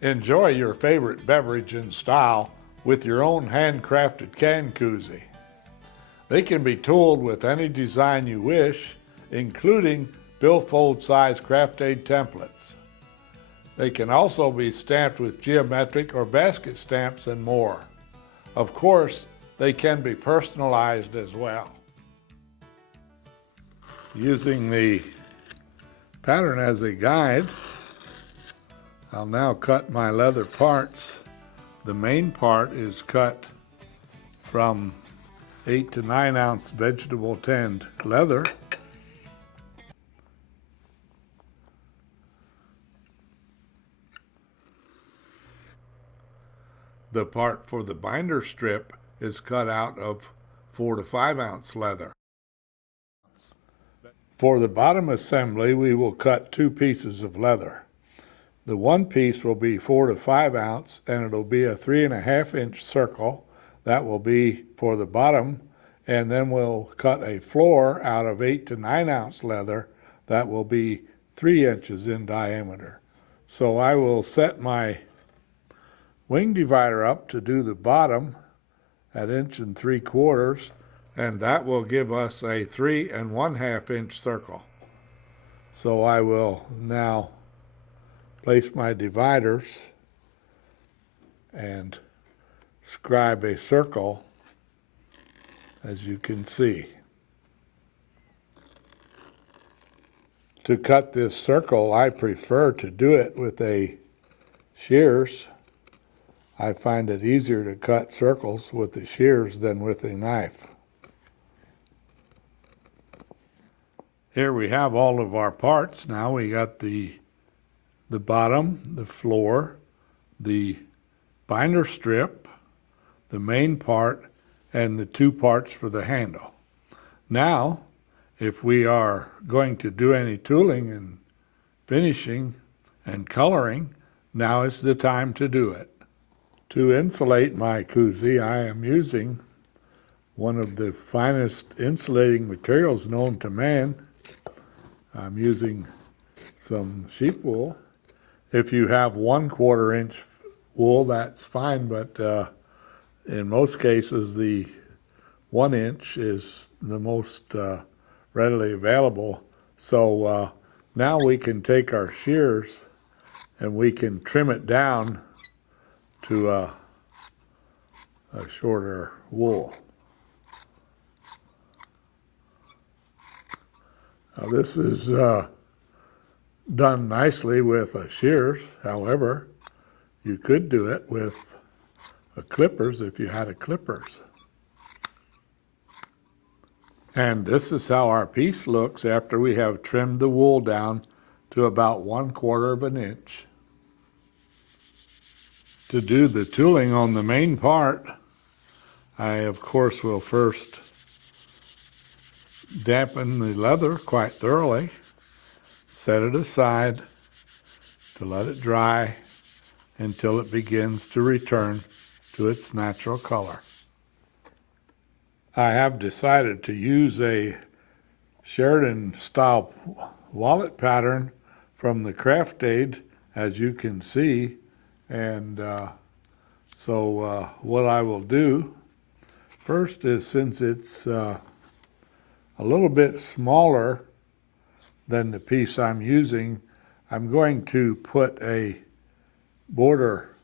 Enjoy your favorite beverage in style with your own handcrafted can koozie. They can be tooled with any design you wish, including billfold size craft aid templates. They can also be stamped with geometric or basket stamps and more. Of course, they can be personalized as well. Using the pattern as a guide, I'll now cut my leather parts. The main part is cut from 8 to 9 ounce vegetable tanned leather. The part for the binder strip is cut out of 4 to 5 ounce leather. For the bottom assembly, we will cut 2 pieces of leather. The one piece will be 4 to 5 ounce, and it'll be a 3.5 inch circle. That will be for the bottom, and then we'll cut a floor out of 8 to 9 ounce leather. That will be 3 inches in diameter. So I will set my wing divider up to do the bottom at 1 3/4, and that will give us a 3 1/2 inch circle. So I will now place my dividers and scribe a circle, as you can see. To cut this circle, I prefer to do it with a shears. I find it easier to cut circles with the shears than with a knife. Here we have all of our parts. Now we got the bottom, the floor, the binder strip, the main part, and the 2 parts for the handle. Now, if we are going to do any tooling and finishing and coloring, now is the time to do it. To insulate my koozie, I am using one of the finest insulating materials known to man. I'm using some sheep wool. If you have 1/4 inch wool, that's fine, but in most cases, the 1 inch is the most readily available. So now we can take our shears and we can trim it down to a shorter wool. Now this is done nicely with shears. However, you could do it with clippers if you had a clippers. And this is how our piece looks after we have trimmed the wool down to about 1/4 inch. To do the tooling on the main part, I of course will first dampen the leather quite thoroughly, set it aside to let it dry until it begins to return to its natural color. I have decided to use a Sheridan style wallet pattern from the craft aid, as you can see. And so what I will do first is, since it's a little bit smaller than the piece I'm using, I'm going to put a border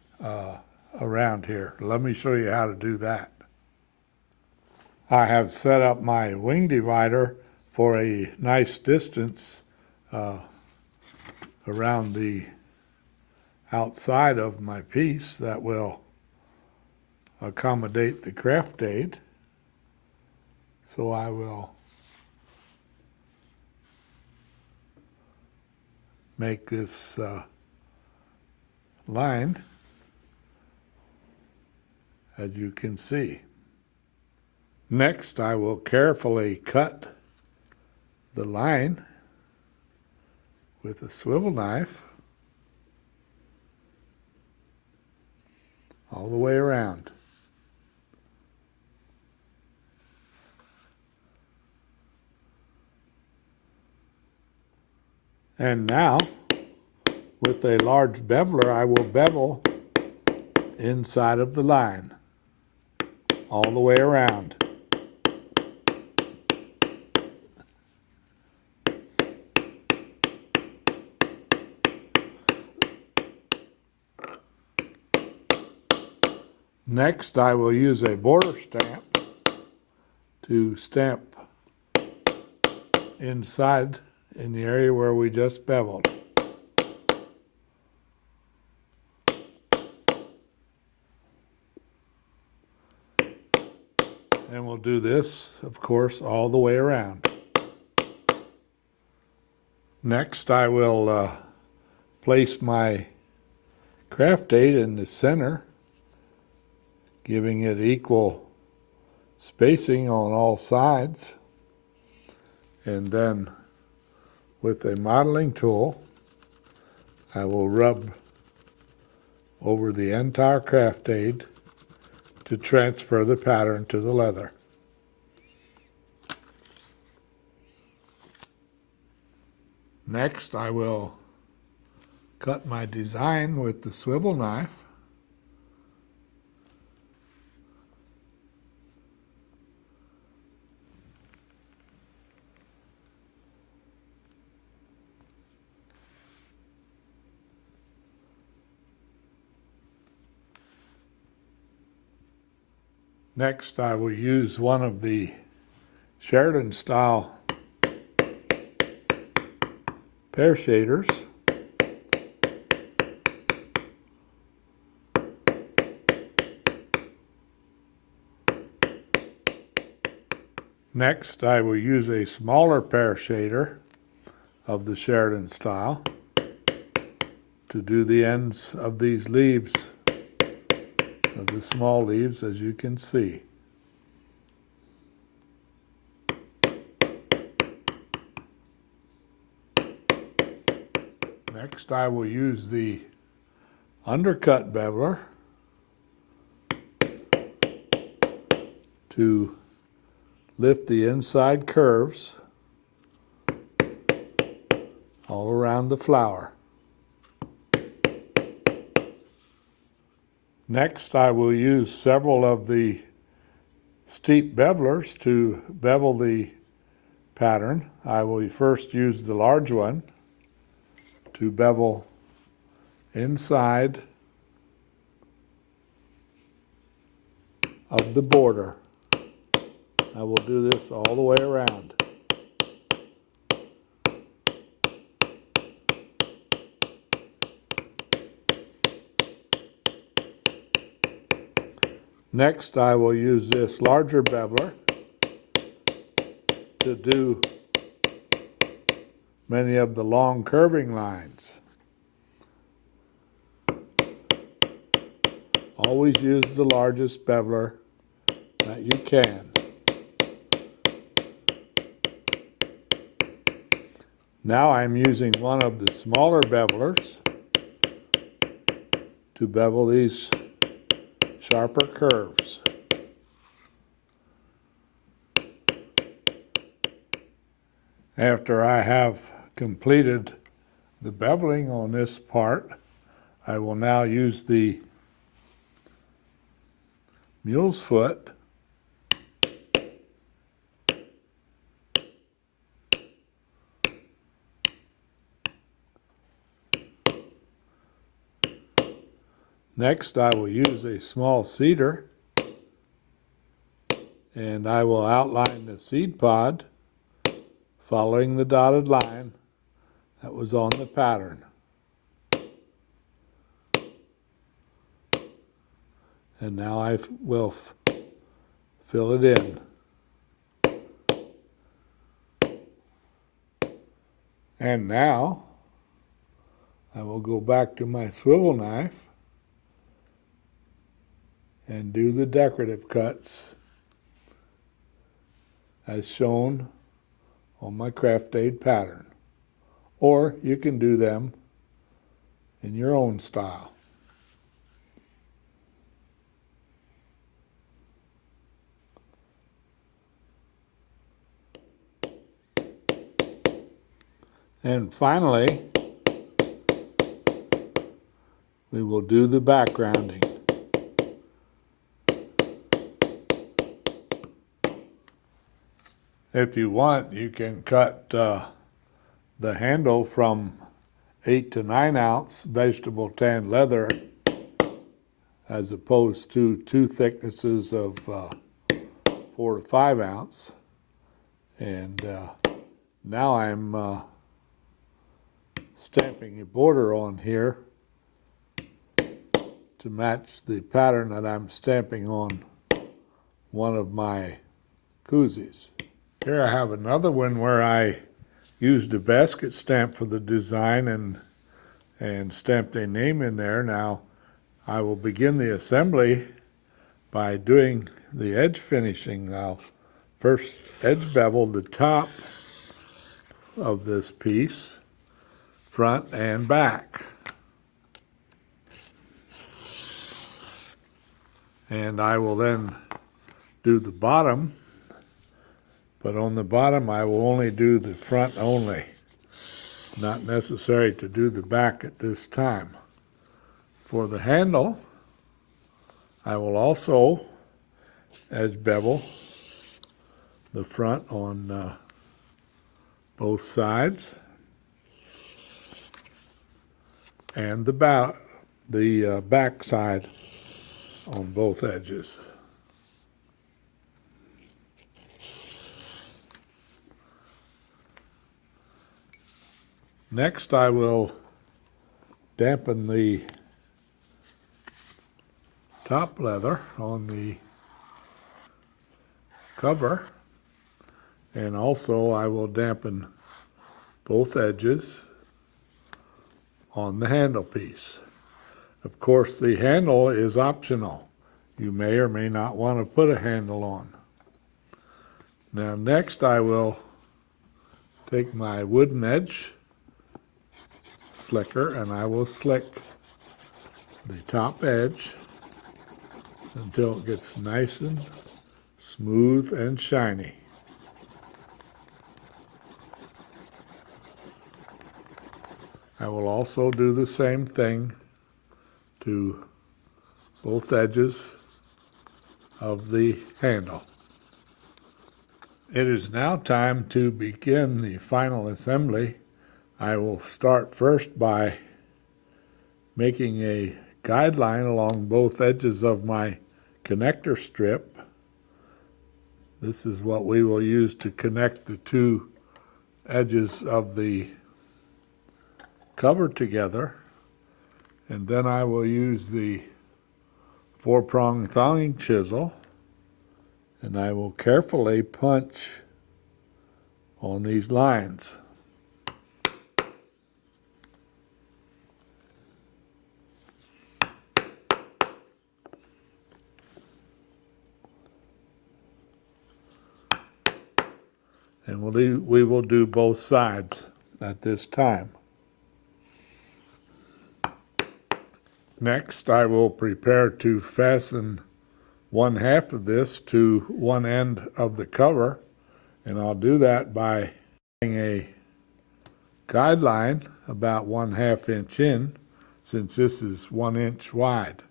around here. Let me show you how to do that. I have set up my wing divider for a nice distance around the outside of my piece that will accommodate the craft aid. So I will make this line, as you can see. Next, I will carefully cut the line with a swivel knife all the way around. And now With a large beveler, I will bevel inside of the line all the way around. Next, I will use a border stamp to stamp inside in the area where we just beveled. And we'll do this, of course, all the way around. Next, I will place my craft aid in the center, giving it equal spacing on all sides. And then with a modeling tool, I will rub over the entire craft aid to transfer the pattern to the leather. Next, I will cut my design with the swivel knife. Next, I will use one of the Sheridan style pear shaders. Next, I will use a smaller pear shader of the Sheridan style to do the ends of these leaves, of the small leaves, as you can see. Next, I will use the undercut beveler to lift the inside curves all around the flower. Next, I will use several of the steep bevelers to bevel the pattern. I will first use the large one to bevel inside of the border. I will do this all the way around. Next, I will use this larger beveler to do many of the long curving lines. Always use the largest beveler that you can. Now I'm using one of the smaller bevelers to bevel these sharper curves. After I have completed the beveling on this part, I will now use the Mulesfoot Next, I will use a small cedar, and I will outline the seed pod following the dotted line that was on the pattern. And now I will fill it in. And now I will go back to my swivel knife and do the decorative cuts as shown on my craft aid pattern. Or you can do them in your own style. And finally, we will do the backgrounding. If you want, you can cut the handle from 8 to 9 ounce vegetable tan leather as opposed to 2 thicknesses of 4 to 5 ounce. And now I'm stamping a border on here to match the pattern that I'm stamping on one of my Koosies. Here I have another one where I used a basket stamp for the design and stamped a name in there. Now I will begin the assembly by doing the edge finishing. I'll first edge bevel the top of this piece, front and back. And I will then do the bottom, but on the bottom I will only do the front only. Not necessary to do the back at this time. For the handle, I will also edge bevel the front on both sides and the back side on both edges. Next, I will dampen the top leather on the cover, and also I will dampen both edges on the handle piece. Of course, the handle is optional. You may or may not want to put a handle on. Now next I will take my wooden edge slicker and I will slick the top edge until it gets nice and smooth and shiny. I will also do the same thing to both edges of the handle. It is now time to begin the final assembly. I will start first by making a guideline along both edges of my connector strip. This is what we will use to connect the two edges of the cover together. And then I will use the 4-prong thonging chisel and I will carefully punch on these lines. And we will do both sides at this time. Next, I will prepare to fasten 1/2 of this to one end of the cover, and I'll do that by putting a guideline about 1/2 inch in, since this is 1 inch wide.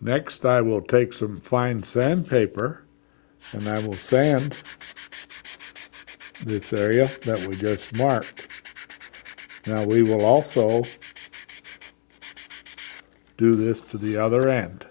Next, I will take some fine sandpaper and I will sand this area that we just marked. Now we will also do this to the other end.